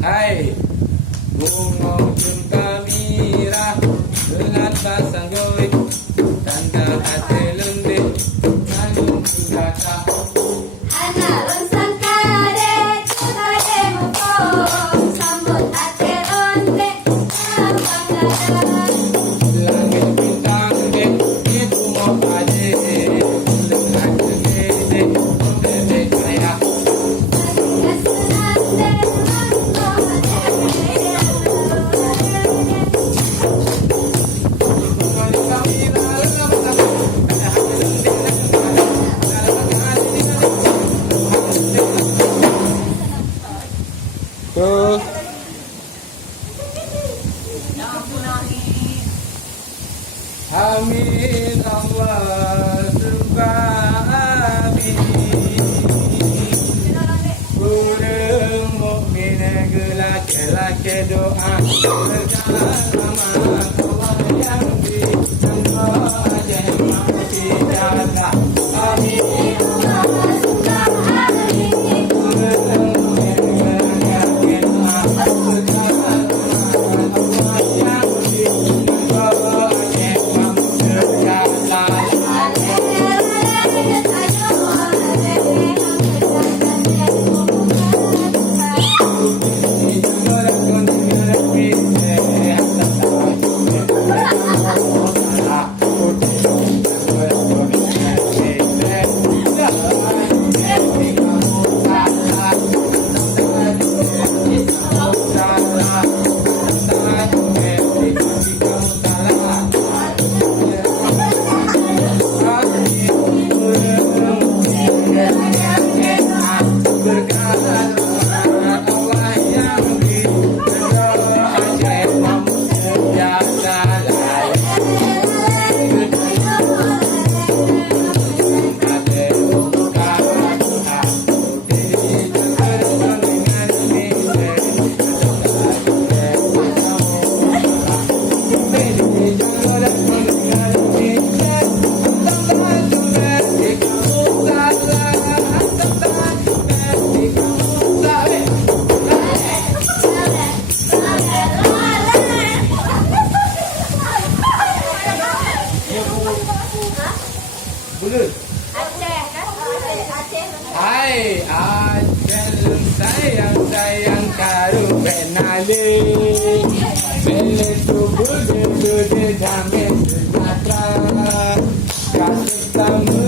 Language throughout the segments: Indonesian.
Hai bunga cinta mirah dengan pasang joy tanda hati lembih nalung sugata anak lontang kade kade mopo sambut ate onde tambang dada langit bintang de itu mau aje lengan gede onde kaya tuh amin Allah suka amin kurang mukmin gelak doa bersama Allah yang di Allah yang mati jaga amin Hai Aceh sayang karu benale bele tubuh de jamin sejahtera kasih tamu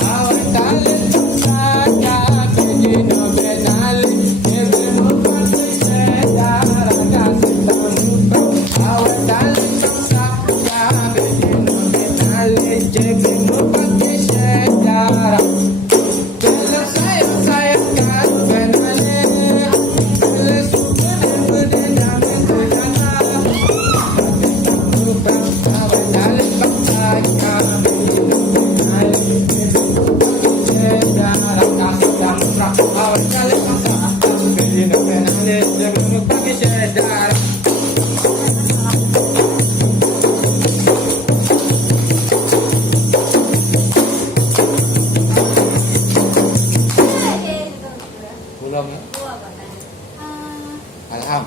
awan talen saja bejino benale nebenu kasih sejarah kasih tamu awan talen saja bejino benale nebenu kasih sejarah Alham,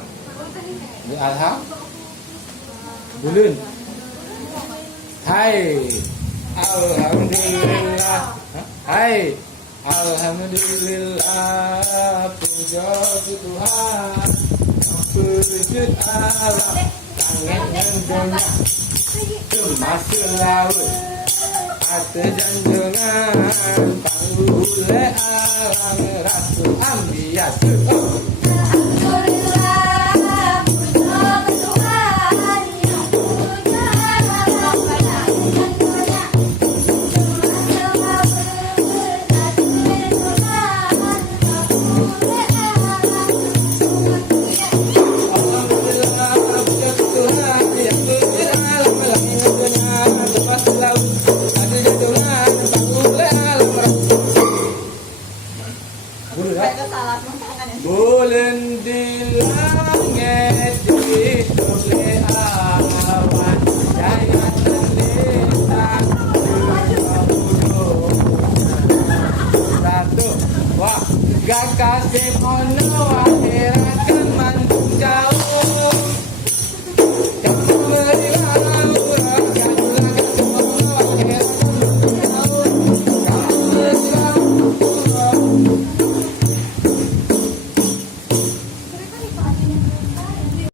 ini alham, bulun. Hai, alhamdulillah. Hai, alhamdulillah. Puja Tuhan, wujud Allah, tangan dan dunia, cuma selalu. Ate janjungan, panggule alam rasul ambiya kasih ono akhirat